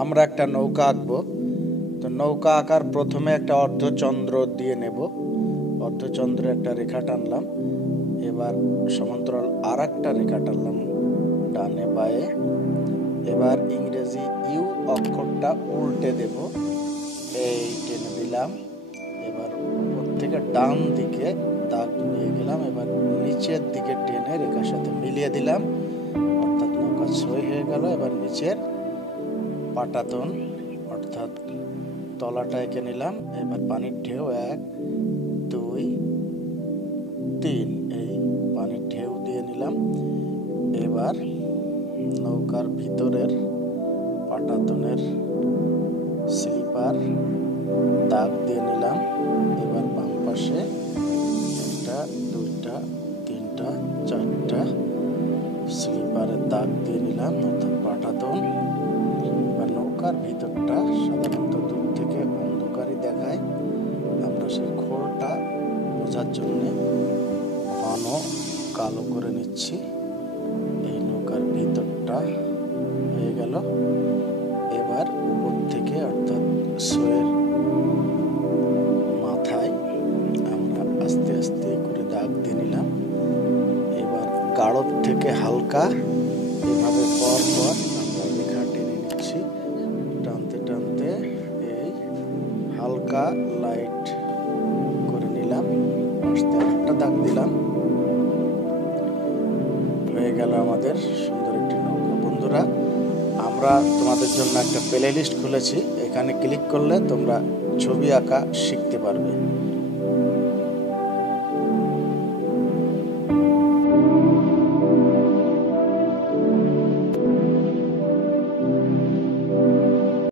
আমরা একটা নৌকা আঁকবো। তো নৌকা আঁকার প্রথমে একটা অর্ধচন্দ্র দিয়ে নেব। অর্ধচন্দ্রে একটা রেখা টানলাম। এবার সমান্তরাল আর একটা রেখা টানলাম ডানে বায়ে। এবার ইংরেজি ইউ অক্ষরটা উল্টে দেব, এই টেনে দিলাম। এবার উপর থেকে ডান দিকে দাগ নিয়ে গেলাম। এবার নিচের দিকে টেনে রেখার সাথে মিলিয়ে দিলাম, অর্থাৎ নৌকা সই হয়ে গেল। এবার নিচের পাটাতন অর্থাৎ তলাটা এঁকে নিলাম। এবার পানির ঢেউ 1 2 3 এই পানির ঢেউ দিয়ে নিলাম। এবার নৌকার ভিতরের পাটাতনের স্লিপার দাগ দিয়ে নিলাম। এবার বাম পাশে 1টা 2টা 3টা 4টা স্লিপারের দাগ দিয়ে নিলাম, অর্থাৎ পাটাতন। এবার নৌকার ভিতরটা সাধারণত দূর থেকে অন্ধকারই দেখায়, আমরা সেই খোলটা বোঝার জন্য ঘন কালো করে নিচ্ছি। এই নৌকার ভিতরটা হয়ে গেল। এবার উপর থেকে অর্থাৎ সোয়ের মাথায় আমরা আস্তে আস্তে করে দাগ দিয়ে নিলাম। এবার গাঢ় থেকে হালকা এভাবে পর পর আমরা রেখা টেনে নিচ্ছি। টানতে টানতে এই হালকা লাইট করে নিলাম, আস্তে একটা দাগ দিলাম। হয়ে গেল আমাদের সুন্দর একটি নৌকা। বন্ধুরা, আমরা তোমাদের জন্য একটা প্লে লিস্ট খুলেছি, এখানে ক্লিক করলে তোমরা ছবি আঁকা শিখতে পারবে।